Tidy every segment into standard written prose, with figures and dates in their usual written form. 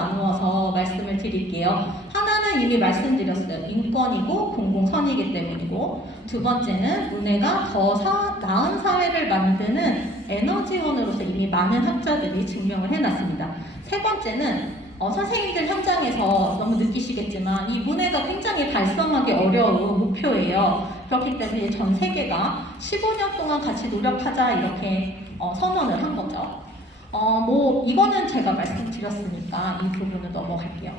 나누어서 말씀을 드릴게요. 하나는 이미 말씀드렸어요. 인권이고 공공선이기 때문이고, 두 번째는 문해가 더 나은 사회를 만드는 에너지원으로서 이미 많은 학자들이 증명을 해놨습니다. 세 번째는 선생님들 현장에서 너무 느끼시겠지만 이 문해가 굉장히 달성하기 어려운 목표예요. 그렇기 때문에 전 세계가 15년 동안 같이 노력하자 이렇게 선언을 한 거죠. 이거는 제가 말씀드렸으니까 이 부분은 넘어갈게요.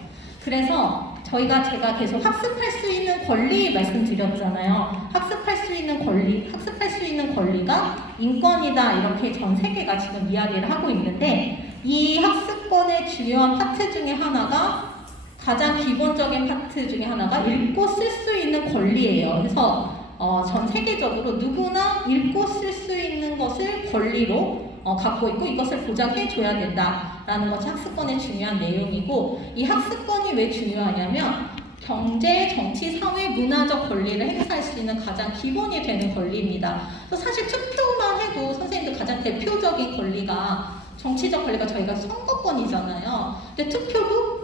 그래서 제가 계속 학습할 수 있는 권리 말씀드렸잖아요. 학습할 수 있는 권리가 인권이다 이렇게 전 세계가 지금 이야기를 하고 있는데, 이 학습권의 주요한 파트 중에 하나가, 가장 기본적인 파트 중에 하나가 읽고 쓸 수 있는 권리예요. 그래서 전 세계적으로 누구나 읽고 쓸 수 있는 것을 권리로 갖고 있고 이것을 보장해 줘야 된다라는 것이 학습권의 중요한 내용이고, 이 학습권이 왜 중요하냐면 경제, 정치, 사회, 문화적 권리를 행사할 수 있는 가장 기본이 되는 권리입니다. 사실 투표만 해도 선생님들 가장 대표적인 권리가, 정치적 권리가 저희가 선거권이잖아요. 근데 투표도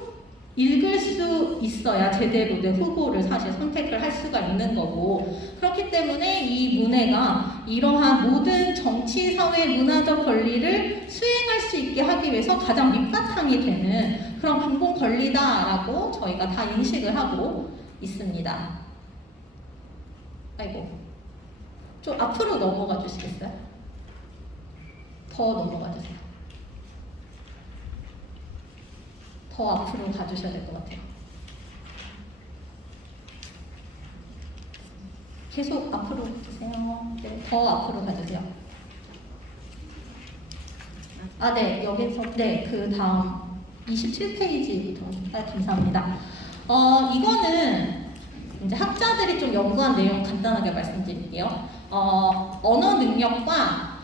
읽을 수 있어야 제대로 된 후보를 사실 선택을 할 수가 있는 거고, 그렇기 때문에 이 문해가 이러한 모든 정치, 사회, 문화적 권리를 수행할 수 있게 하기 위해서 가장 밑바탕이 되는 그런 근본 권리다라고 저희가 다 인식을 하고 있습니다. 아이고, 좀 앞으로 넘어가 주시겠어요? 더 넘어가 주세요. 더 앞으로 가주셔야 될 것 같아요. 계속 앞으로 주세요. 네, 더 앞으로 가주세요. 네, 여기서, 네, 그 다음 27페이지부터. 감사합니다. 이거는 이제 학자들이 좀 연구한 내용 간단하게 말씀드릴게요. 언어 능력과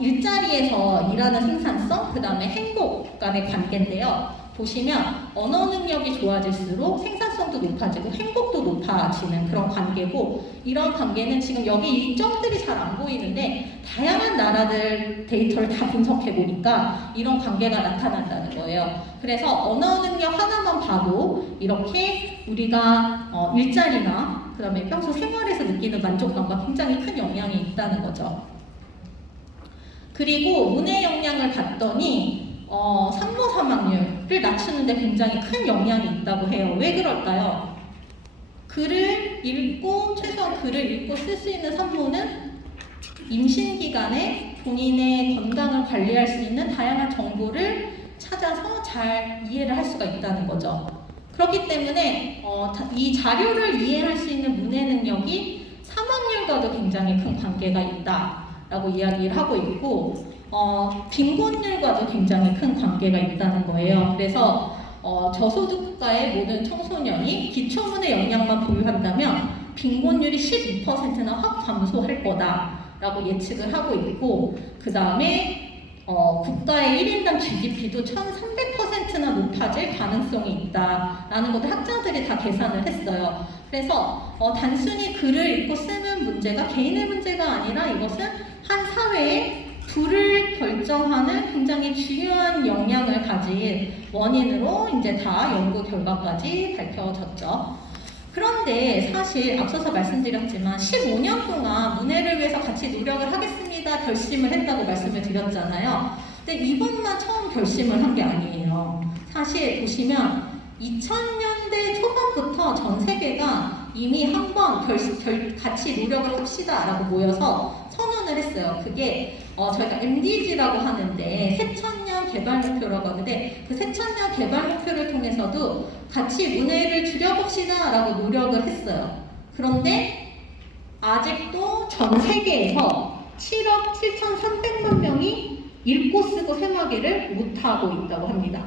일자리에서 일하는 생산성, 그 다음에 행복 간의 관계인데요. 보시면 언어 능력이 좋아질수록 생산성도 높아지고 행복도 높아지는 그런 관계고, 이런 관계는 지금 여기 일정들이 잘 안 보이는데 다양한 나라들 데이터를 다 분석해 보니까 이런 관계가 나타난다는 거예요. 그래서 언어 능력 하나만 봐도 이렇게 우리가 일자리나 그 다음에 평소 생활에서 느끼는 만족감과 굉장히 큰 영향이 있다는 거죠. 그리고 문해 영향을 봤더니 산모 사망률을 낮추는데 굉장히 큰 영향이 있다고 해요. 왜 그럴까요? 최소한 글을 읽고 쓸 수 있는 산모는 임신 기간에 본인의 건강을 관리할 수 있는 다양한 정보를 찾아서 잘 이해를 할 수가 있다는 거죠. 그렇기 때문에 이 자료를 이해할 수 있는 문해 능력이 사망률과도 굉장히 큰 관계가 있다라고 이야기를 하고 있고, 빈곤율과도 굉장히 큰 관계가 있다는 거예요. 그래서 저소득 국가의 모든 청소년이 기초문의 역량만 보유한다면 빈곤율이 12%나 확 감소할 거다라고 예측을 하고 있고, 그 다음에 국가의 1인당 GDP도 1300%나 높아질 가능성이 있다라는 것을 학자들이 다 계산을 했어요. 그래서 단순히 글을 읽고 쓰는 문제가 개인의 문제가 아니라 이것은 한 사회의 부를 결정하는 굉장히 중요한 영향을 가진 원인으로 이제 다 연구 결과까지 밝혀졌죠. 그런데 사실 앞서서 말씀드렸지만 15년 동안 문해를 위해서 같이 노력을 하겠습니다 결심을 했다고 말씀을 드렸잖아요. 근데 이번만 처음 결심을 한 게 아니에요. 사실 보시면 2000년대 초반부터 전 세계가 이미 한번 같이 노력을 합시다 라고 모여서 선언을 했어요. 그게 저희가 MDG라고 하는데 새천년 개발 목표라고 하는데, 그 새천년 개발 목표를 통해서도 같이 문해를 줄여봅시다 라고 노력을 했어요. 그런데 아직도 전 세계에서 7억 7,300만 명이 읽고 쓰고 생활하기를 못하고 있다고 합니다.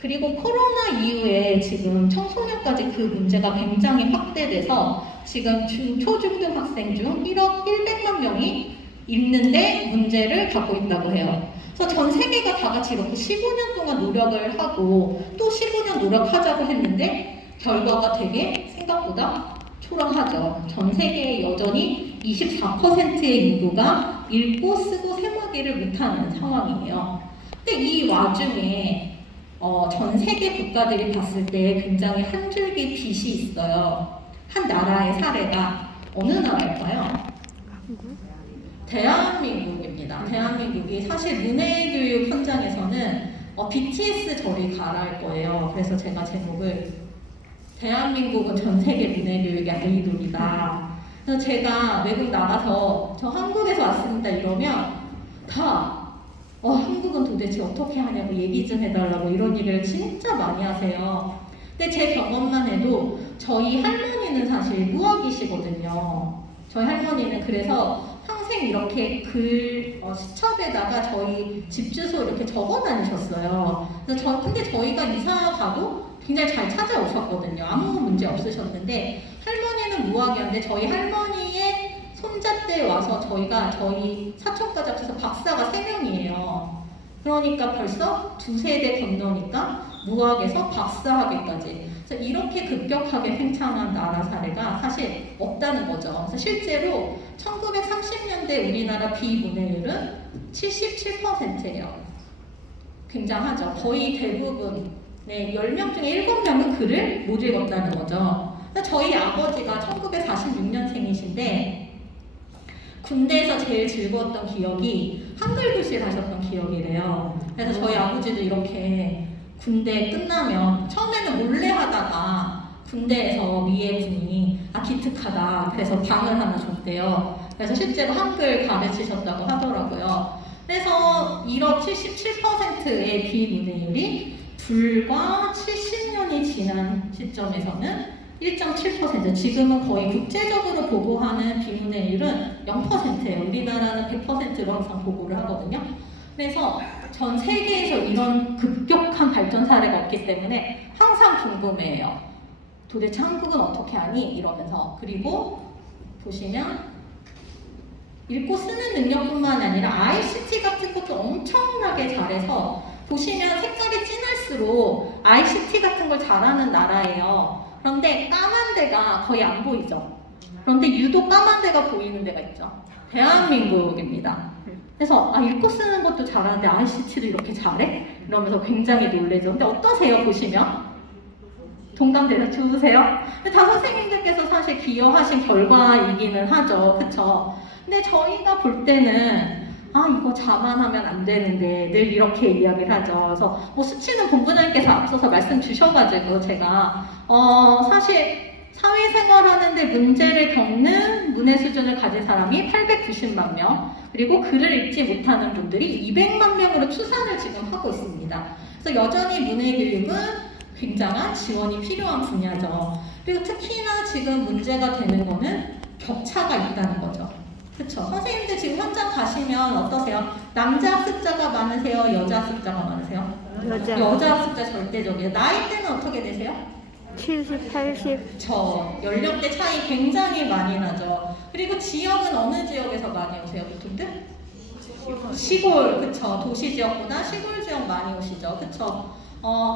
그리고 코로나 이후에 지금 청소년까지 그 문제가 굉장히 확대돼서 지금 초중등 학생 중 1억 100만 명이 읽는데 문제를 갖고 있다고 해요. 그래서 전 세계가 다 같이 이렇게 15년 동안 노력을 하고 또 15년 노력하자고 했는데 결과가 되게 생각보다 초라하죠. 전 세계에 여전히 24%의 인구가 읽고 쓰고 생활하기를 못하는 상황이에요. 근데 이 와중에 전 세계 국가들이 봤을 때 굉장히 한 줄기 빛이 있어요. 한 나라의 사례가 어느 나라일까요? 대한민국입니다. 대한민국이 사실 문해교육 현장에서는 BTS 저리 가라할 거예요. 그래서 제가 제목을 대한민국은 전 세계 문해교육의 아이돌이다. 그래서 제가 외국 나가서 저 한국에서 왔습니다 이러면 다 한국은 도대체 어떻게 하냐고 얘기 좀 해달라고 이런 일을 진짜 많이 하세요. 근데 제 경험만 해도 저희 할머니는 사실 무학이시거든요. 저희 할머니는 그래서 평생 이렇게 수첩에다가 저희 집 주소 이렇게 적어 다니셨어요. 그래서 근데 저희가 이사 가고 굉장히 잘 찾아오셨거든요. 아무 문제 없으셨는데 할머니는 무학이었는데 저희 할머니의 손자 때 와서 저희 사촌까지 합쳐서 박사가 3명이에요. 그러니까 벌써 2세대 건너니까 무학에서 박사학위까지. 그래서 이렇게 급격하게 팽창한 나라 사례가 사실 없다는 거죠. 그래서 실제로 1930년대 우리나라 비문해율은 77%예요. 굉장하죠. 거의 대부분 10명 중에 7명은 글을 못 읽었다는 거죠. 저희 아버지가 1946년생이신데 군대에서 제일 즐거웠던 기억이 한글 교실 하셨던 기억이래요. 그래서 저희 아버지도 이렇게 군대 끝나면 처음에는 몰래 하다가 군대에서 위에 분이 기특하다 그래서 방을 하나 줬대요. 그래서 실제로 한글 가르치셨다고 하더라고요. 그래서 1억 77%의 비문해율이 불과 70년이 지난 시점에서는 1.7%, 지금은 거의 국제적으로 보고하는 비문해율은 0%예요. 우리나라는 100%로 항상 보고를 하거든요. 그래서 전 세계에서 이런 급격한 발전 사례가 없기 때문에 항상 궁금해해요. 도대체 한국은 어떻게 하니? 이러면서. 그리고 보시면 읽고 쓰는 능력뿐만 아니라 ICT 같은 것도 엄청나게 잘해서 보시면 색깔이 진할수록 ICT 같은 걸 잘하는 나라예요. 그런데 까만 데가 거의 안 보이죠. 그런데 유독 까만 데가 보이는 데가 있죠. 대한민국입니다. 그래서 읽고 쓰는 것도 잘하는데 ICT도 이렇게 잘해? 이러면서 굉장히 놀래죠. 근데 어떠세요? 보시면? 동감대사 좋으세요? 근데 다 선생님들께서 사실 기여하신 결과이기는 하죠. 그쵸? 근데 저희가 볼 때는 이거 자만하면 안 되는데 늘 이렇게 이야기를 하죠. 그래서 수치는 본부장님께서 앞서서 말씀 주셔가지고 제가 사실 사회생활하는데 문제를 겪는 문해 수준을 가진 사람이 890만 명, 그리고 글을 읽지 못하는 분들이 200만 명으로 추산을 지금 하고 있습니다. 그래서 여전히 문해 교육은 굉장한 지원이 필요한 분야죠. 그리고 특히나 지금 문제가 되는 거는 격차가 있다는 거죠. 그렇죠. 선생님들 지금 현장 가시면 어떠세요? 남자 학습자가 많으세요? 여자 학습자가 많으세요? 여자 학습자 절대적이에요. 나이대는 어떻게 되세요? 70, 80. 연령대 차이 굉장히 많이 나죠. 그리고 지역은 어느 지역에서 많이 오세요, 보통들? 시골, 그쵸. 도시 지역보다 시골 지역 많이 오시죠, 그쵸.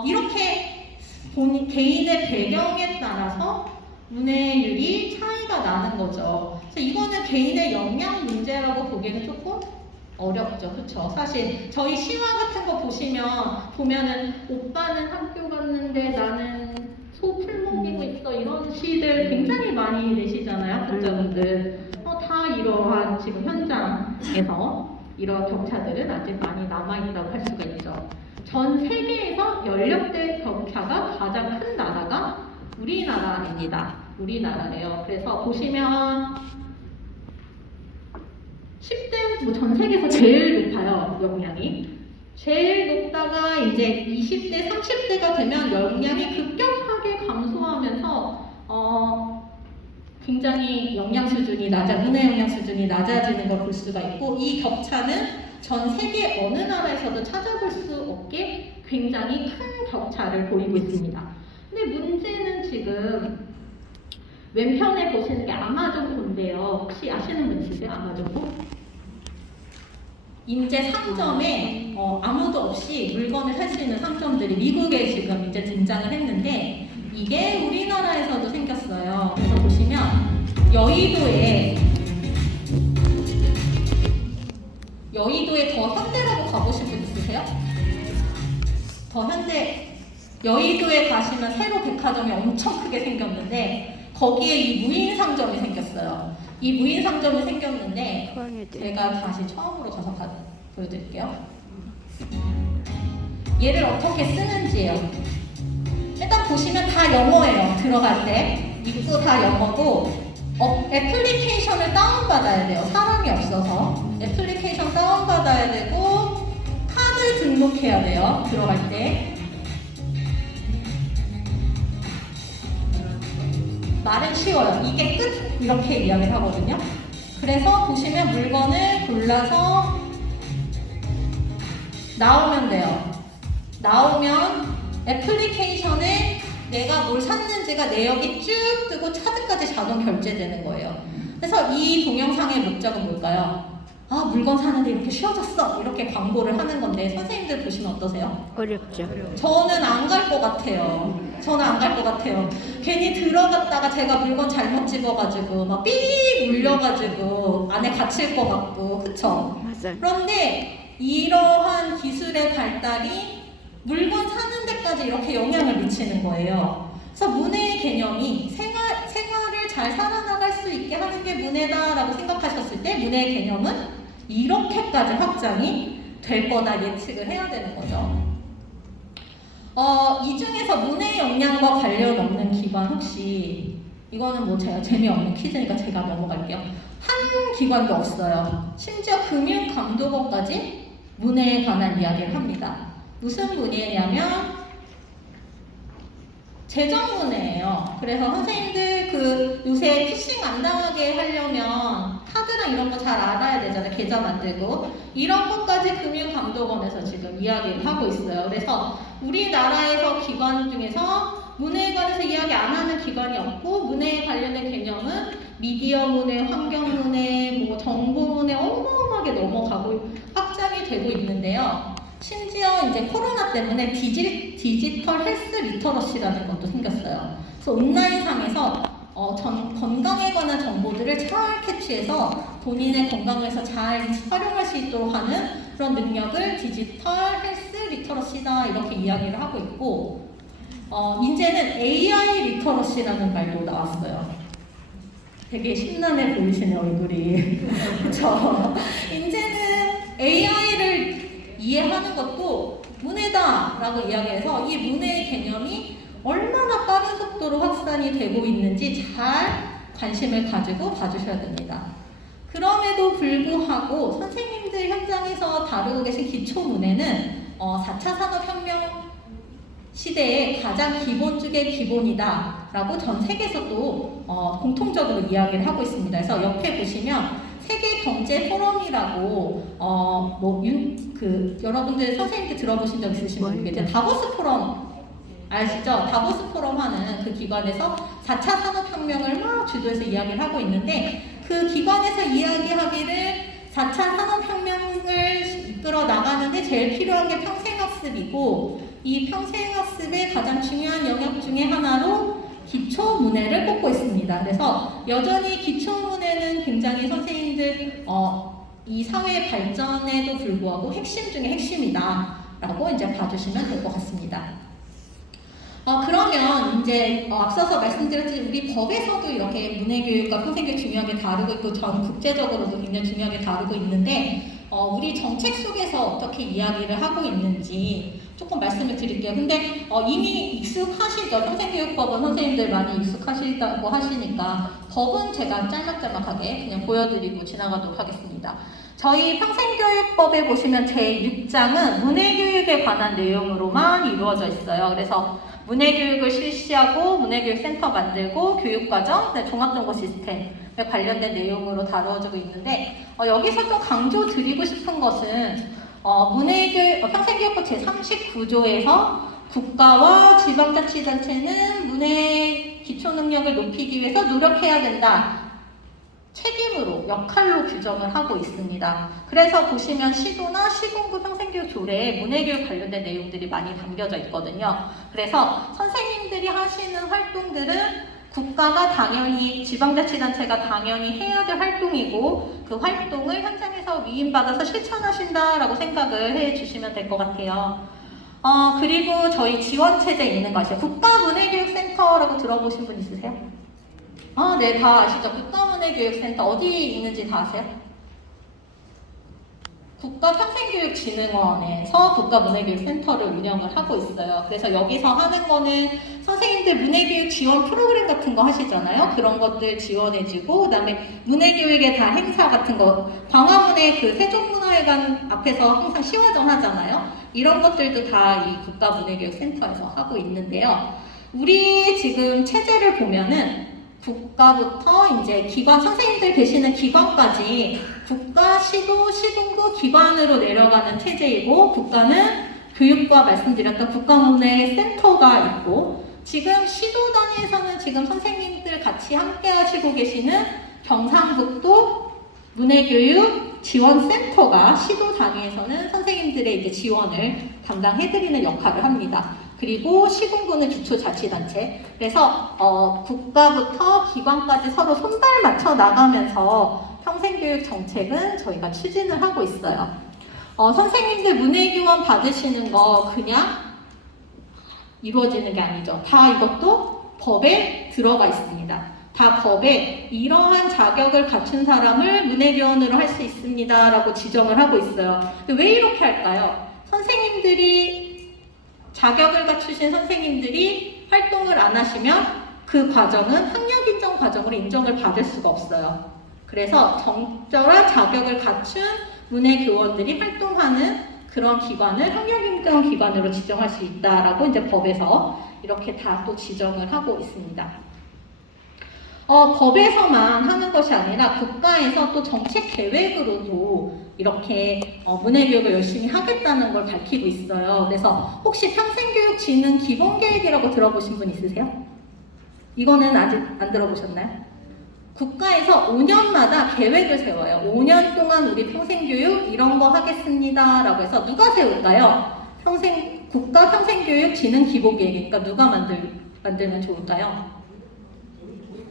이렇게 개인의 배경에 따라서 문해율이 차이가 나는 거죠. 그래서 이거는 개인의 역량 문제라고 보기에는 조금 어렵죠, 그쵸? 사실 저희 시화 같은 거 보면은 오빠는 학교 갔는데 나는 소 풀먹이고 있어 이런 시들 굉장히 많이 내시잖아요, 학습자분들. 다 이러한 지금 현장에서 이러한 격차들은 아직 많이 남아있다고 할 수가 있죠. 전 세계에서 연령대 격차가 가장 큰 나라가 우리나라입니다. 우리나라래요. 그래서 보시면 10대 전 세계에서 제일 높아요, 역량이. 제일 높다가 이제 20대, 30대가 되면 역량이 급격하게 감소하면서 굉장히 역량 수준이 문해 역량 수준이 낮아지는 걸 볼 수가 있고, 이 격차는 전 세계 어느 나라에서도 찾아볼 수 없게 굉장히 큰 격차를 보이고 있습니다. 근데 문제는 지금 왼편에 보시는 게 아마존고인데요. 혹시 아시는 분 있으세요? 아마존고? 인제 상점에 아무도 없이 물건을 살 수 있는 상점들이 미국에 지금 이제 등장을 했는데 이게 우리나라에서도 생겼어요. 그래서 보시면 여의도에 더 현대라고 가보신 분 있으세요? 더 현대 여의도에 가시면 새로 백화점이 엄청 크게 생겼는데 거기에 이 무인 상점이 생겼어요. 이 무인 상점이 생겼는데 포항에도 제가 다시 처음으로 가서 보여드릴게요. 얘를 어떻게 쓰는지예요. 일단 보시면 다 영어예요. 들어갈 때 입구 다 영어고 애플리케이션을 다운받아야 돼요. 사람이 없어서 애플리케이션 다운받아야 되고 카드 등록해야 돼요. 들어갈 때 말은 쉬워요. 이게 끝! 이렇게 이야기를 하거든요. 그래서 보시면 물건을 골라서 나오면 돼요. 나오면 애플리케이션에 내가 뭘 샀는지가 내역이 쭉 뜨고 카드까지 자동 결제되는 거예요. 그래서 이 동영상의 목적은 뭘까요? 아, 물건 사는데 이렇게 쉬워졌어! 이렇게 광고를 하는 건데 선생님들 보시면 어떠세요? 어렵죠. 저는 안 갈 것 같아요. 저는 안 갈 것 같아요. 괜히 들어갔다가 제가 물건 잘못 집어가지고 막 삐 울려가지고 안에 갇힐 것 같고, 그쵸? 맞아요. 그런데 이러한 기술의 발달이 물건 사는 데까지 이렇게 영향을 미치는 거예요. 그래서 문해의 개념이 생활을 잘 살아나갈 수 있게 하는 게 문해다라고 생각하셨을 때 문해의 개념은 이렇게까지 확장이 될 거다 예측을 해야 되는 거죠. 이 중에서 문해의 역량과 관련 없는 기관 혹시 이거는 뭐 제가 재미없는 퀴즈니까 제가 넘어갈게요. 한 기관도 없어요. 심지어 금융감독원까지 문해에 관한 이야기를 합니다. 무슨 문의냐면 재정문의예요. 그래서 선생님들 요새 피싱 안 당하게 하려면 카드랑 이런 거 잘 알아야 되잖아요. 계좌 만들고 이런 것까지 금융감독원에서 지금 이야기를 하고 있어요. 그래서 우리나라에서 기관 중에서 문해에 관해서 이야기 안 하는 기관이 없고 문해에 관련된 개념은 미디어 문해, 환경 문해, 뭐 정보 문해 어마어마하게 넘어가고 확장이 되고 있는데요. 심지어 이제 코로나 때문에 디지털 헬스 리터러시라는 것도 생겼어요. 그래서 온라인상에서 건강에 관한 정보들을 잘 캐치해서 본인의 건강에서 잘 활용할 수 있도록 하는 그런 능력을 디지털 헬스 리터러시다 이렇게 이야기를 하고 있고 이제는 AI 리터러시라는 말도 나왔어요. 되게 심란해 보이시네 얼굴이. 그렇죠? 이제는 AI를 이해하는 것도 문해다라고 이야기해서 이 문해의 개념이 얼마나 빠른 속도로 확산이 되고 있는지 잘 관심을 가지고 봐주셔야 됩니다. 그럼에도 불구하고 선생님들 현장에서 다루고 계신 기초문해는 4차 산업혁명 시대의 가장 기본 중의 기본이다 라고 전 세계에서도 공통적으로 이야기를 하고 있습니다. 그래서 옆에 보시면 세계경제 포럼이라고 여러분들 선생님들 들어보신 적 있으신지 모르겠는데 다보스 포럼 아시죠? 다보스 포럼 하는 그 기관에서 4차 산업혁명을 막 주도해서 이야기를 하고 있는데 그 기관에서 이야기하기를 4차 산업혁명을 이끌어 나가는데 제일 필요한 게 평생학습이고 이 평생학습의 가장 중요한 영역 중에 하나로 기초문해를 꼽고 있습니다. 그래서 여전히 기초문해는 굉장히 선생님들 이 사회 발전에도 불구하고 핵심 중에 핵심이다 라고 이제 봐주시면 될 것 같습니다. 그러면 이제 앞서서 말씀드렸듯이 우리 법에서도 이렇게 문해교육과 평생교육 중요하게 다루고 있고 전 국제적으로도 굉장히 중요하게 다루고 있는데 우리 정책 속에서 어떻게 이야기를 하고 있는지 조금 말씀을 드릴게요. 근데 이미 익숙하시죠? 평생교육법은 선생님들 많이 익숙하시다고 하시니까 법은 제가 짤막짤막하게 그냥 보여드리고 지나가도록 하겠습니다. 저희 평생교육법에 보시면 제6장은 문해교육에 관한 내용으로만 이루어져 있어요. 그래서 문해교육을 실시하고 문해교육센터 만들고 교육과정, 종합정보 시스템에 관련된 내용으로 다루어지고 있는데 여기서 좀 강조드리고 싶은 것은 평생교육법 제39조에서 국가와 지방자치단체는 문해 기초능력을 높이기 위해서 노력해야 된다. 책임으로, 역할로 규정을 하고 있습니다. 그래서 보시면 시도나 시군구 평생교육 조례에 문해교육 관련된 내용들이 많이 담겨져 있거든요. 그래서 선생님들이 하시는 활동들은 국가가 당연히, 지방자치단체가 당연히 해야 될 활동이고 그 활동을 현장에서 위임받아서 실천하신다라고 생각을 해 주시면 될 것 같아요. 그리고 저희 지원체제 있는 거 아시죠? 국가문해교육센터라고 들어보신 분 있으세요? 네, 다 아시죠? 국가문해교육센터 어디 있는지 다 아세요? 국가평생교육진흥원에서 국가문해교육센터를 운영을 하고 있어요. 그래서 여기서 하는 거는 선생님들 문해교육 지원 프로그램 같은 거 하시잖아요. 그런 것들 지원해주고, 그 다음에 문해교육의 달 행사 같은 거, 광화문의 그 세종문화회관 앞에서 항상 시화전 하잖아요. 이런 것들도 다 이 국가문해교육센터에서 하고 있는데요. 우리 지금 체제를 보면은 국가부터 이제 기관, 선생님들 계시는 기관까지 국가, 시도, 시군구, 기관으로 내려가는 체제이고, 국가는 교육과 말씀드렸던 국가문해센터가 있고, 지금 시도 단위에서는 지금 선생님들 같이 함께 하시고 계시는 경상북도 문해교육 지원센터가 시도 단위에서는 선생님들의 이제 지원을 담당해드리는 역할을 합니다. 그리고 시군구는 기초자치단체. 그래서 국가부터 기관까지 서로 손발 맞춰 나가면서 평생교육 정책은 저희가 추진을 하고 있어요. 선생님들 문해교원 받으시는 거 그냥 이루어지는 게 아니죠. 다 이것도 법에 들어가 있습니다. 다 법에 이러한 자격을 갖춘 사람을 문해교원으로 할 수 있습니다 라고 지정을 하고 있어요. 왜 이렇게 할까요? 선생님들이 자격을 갖추신 선생님들이 활동을 안 하시면 그 과정은 학력 인정 과정으로 인정을 받을 수가 없어요. 그래서 적절한 자격을 갖춘 문해교원들이 활동하는 그런 기관을 학력 인정 기관으로 지정할 수 있다라고 이제 법에서 이렇게 다 또 지정을 하고 있습니다. 법에서만 하는 것이 아니라 국가에서 또 정책 계획으로도 이렇게 문해교육을 열심히 하겠다는 걸 밝히고 있어요. 그래서 혹시 평생교육 진흥 기본계획이라고 들어보신 분 있으세요? 이거는 아직 안 들어보셨나요? 국가에서 5년마다 계획을 세워요. 5년 동안 우리 평생교육 이런 거 하겠습니다 라고 해서 누가 세울까요? 국가 평생교육 진흥 기본계획이니까 누가 만들면 좋을까요?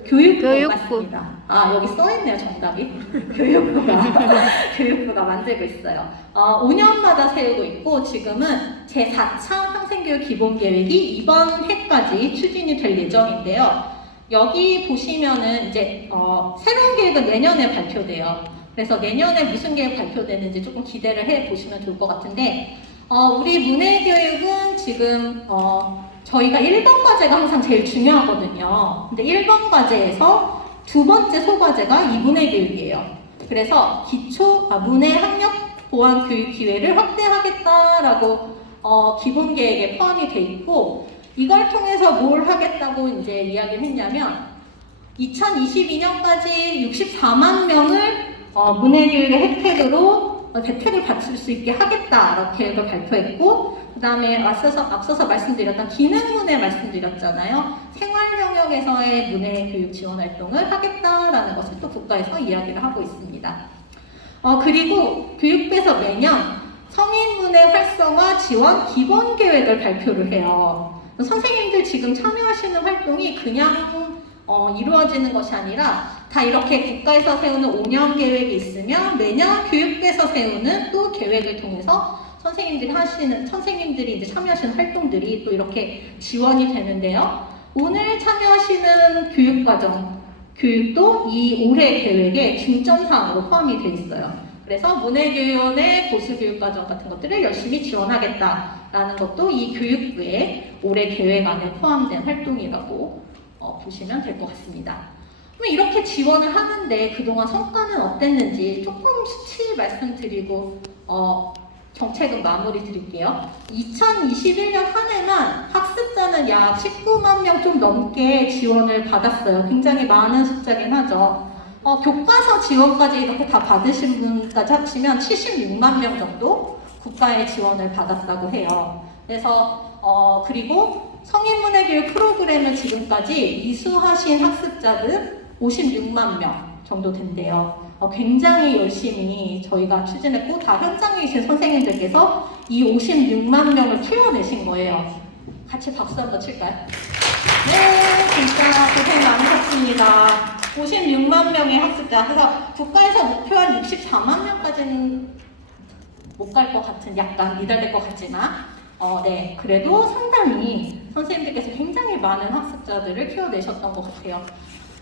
교육부 맞습니다. 여기 써있네요, 정답이. 교육부가 만들고 있어요. 5년마다 세우고 있고, 지금은 제4차 평생교육 기본계획이 이번 해까지 추진이 될 예정인데요. 여기 보시면은 이제, 새로운 계획은 내년에 발표돼요. 그래서 내년에 무슨 계획 발표되는지 조금 기대를 해 보시면 좋을 것 같은데, 우리 문해교육은 지금, 저희가 1번 과제가 항상 제일 중요하거든요. 근데 1번 과제에서 두 번째 소과제가 이 문해교육이에요. 그래서 문해 학력 보완 교육 기회를 확대하겠다라고 기본 계획에 포함이 돼 있고, 이걸 통해서 뭘 하겠다고 이제 이야기를 했냐면 2022년까지 64만 명을 문해교육의 혜택을 받을 수 있게 하겠다라고 계획을 발표했고, 그 다음에 앞서서 말씀드렸던 기능문해 말씀드렸잖아요. 생활 영역에서의 문해교육 지원 활동을 하겠다라는 것을 또 국가에서 이야기를 하고 있습니다. 그리고 교육부에서 매년 성인문해 활성화 지원 기본 계획을 발표를 해요. 선생님들 지금 참여하시는 활동이 그냥 이루어지는 것이 아니라 다 이렇게 국가에서 세우는 5년 계획이 있으면 매년 교육부에서 세우는 또 계획을 통해서 선생님들이 이제 참여하시는 활동들이 또 이렇게 지원이 되는데요. 오늘 참여하시는 교육도 이 올해 계획에 중점사항으로 포함이 돼 있어요. 그래서 문해교원의 보수교육과정 같은 것들을 열심히 지원하겠다라는 것도 이 교육부의 올해 계획 안에 포함된 활동이라고 보시면 될 것 같습니다. 그럼 이렇게 지원을 하는데 그동안 성과는 어땠는지 조금 수치 말씀드리고 정책은 마무리 드릴게요. 2021년 한 해만 학습자는 약 19만 명 좀 넘게 지원을 받았어요. 굉장히 많은 숫자긴 하죠. 교과서 지원까지 이렇게 다 받으신 분까지 합치면 76만 명 정도 국가의 지원을 받았다고 해요. 그래서 그리고 성인문해교육 프로그램을 지금까지 이수하신 학습자들 56만 명 정도 된대요. 굉장히 열심히 저희가 추진했고 다 현장에 계신 선생님들께서 이 56만 명을 키워내신 거예요. 같이 박수 한번 칠까요? 네, 진짜 고생 많으셨습니다. 56만 명의 학습자, 그래서 국가에서 목표한 64만 명까지는 못 갈 것 같은, 약간 미달될 것 같지만 네, 그래도 상당히 선생님들께서 굉장히 많은 학습자들을 키워내셨던 것 같아요.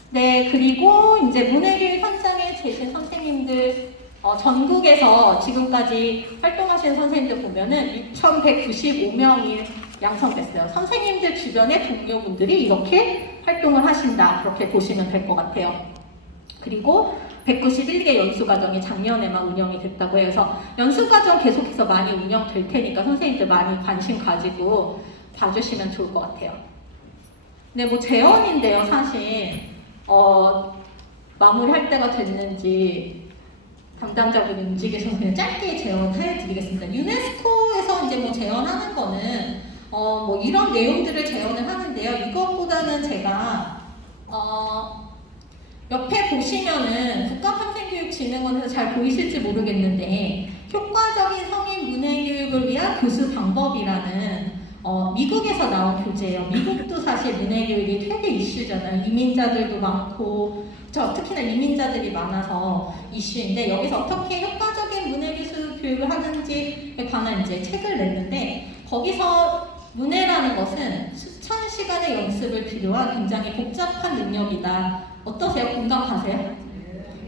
네, 그리고 이제 문해교육 현장에 계신 선생님들, 전국에서 지금까지 활동하시는 선생님들 보면은 6,195명이 양성됐어요. 선생님들 주변의 동료분들이 이렇게 활동을 하신다. 그렇게 보시면 될 것 같아요. 그리고 191개 연수과정이 작년에만 운영이 됐다고 해서 연수과정 계속해서 많이 운영될 테니까 선생님들 많이 관심 가지고 봐주시면 좋을 것 같아요. 네, 뭐 재원인데요, 사실 마무리할 때가 됐는지 담당자분이 움직이셔서 그냥 짧게 재원해드리겠습니다. 유네스코에서 이제 뭐 재원하는 거는 뭐 이런 내용들을 재원을 하는데요. 이것보다는 제가 옆에 보시면은 국가평생교육진흥원에서 잘 보이실지 모르겠는데 효과적인 성인 문해교육을 위한 교수 방법이라는 미국에서 나온 교재예요. 미국도 사실 문해교육이 되게 이슈잖아요. 이민자들도 많고 특히나 이민자들이 많아서 이슈인데 여기서 어떻게 효과적인 문해기술 교육을 하는지에 관한 이제 책을 냈는데 거기서 문해라는 것은 수천 시간의 연습을 필요한 굉장히 복잡한 능력이다. 어떠세요? 공감 가세요?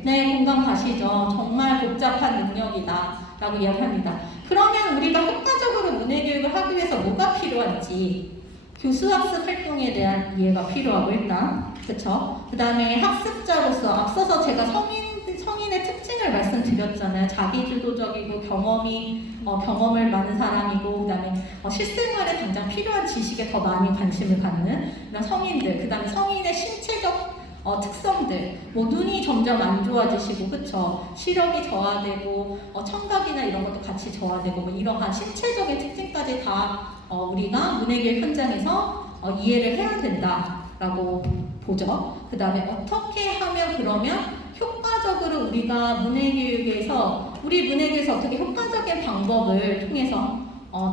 네, 공감 가시죠. 정말 복잡한 능력이다 라고 이야기합니다. 그러면 우리가 효과적으로 문해교육을 하기 위해서 뭐가 필요한지 교수학습 활동에 대한 이해가 필요하고 일단 그쵸? 그 다음에 학습자로서 앞서서 제가 성인의 특징을 말씀드렸잖아요. 자기주도적이고 경험을 많은 사람이고 그 다음에 실생활에 당장 필요한 지식에 더 많이 관심을 갖는 그런 성인들 그 다음에 성인의 신체적 특성들, 뭐 눈이 점점 안 좋아지시고, 그쵸? 시력이 저하되고, 청각이나 이런 것도 같이 저하되고, 뭐 이러한 신체적인 특징까지 다 우리가 문해교육 현장에서 이해를 해야 된다라고 보죠. 그 다음에 어떻게 하면 그러면 효과적으로 우리가 문해교육에서 우리 문해교육에서 어떻게 효과적인 방법을 통해서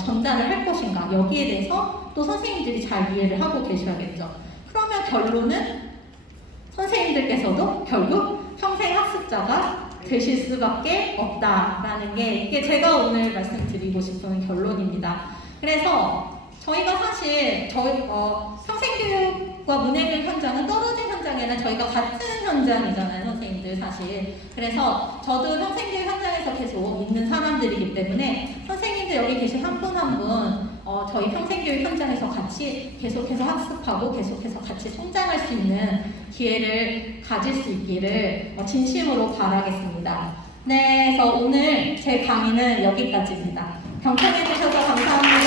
전달을 할 것인가 여기에 대해서 또 선생님들이 잘 이해를 하고 계셔야겠죠. 그러면 결론은 선생님들께서도 결국 평생 학습자가 되실 수밖에 없다라는 게 이게 제가 오늘 말씀드리고 싶은 결론입니다. 그래서 저희가 사실 평생교육과 문해교육 현장은 떨어진 현장에는 저희가 같은 현장이잖아요, 선생님들 사실. 그래서 저도 평생교육 현장에서 계속 있는 사람들이기 때문에 선생님들 여기 계신 한 분 한 분 저희 평생교육 현장에서 같이 계속해서 학습하고 계속해서 같이 성장할 수 있는 기회를 가질 수 있기를 진심으로 바라겠습니다. 네, 그래서 오늘 제 강의는 여기까지입니다. 경청해 주셔서 감사합니다.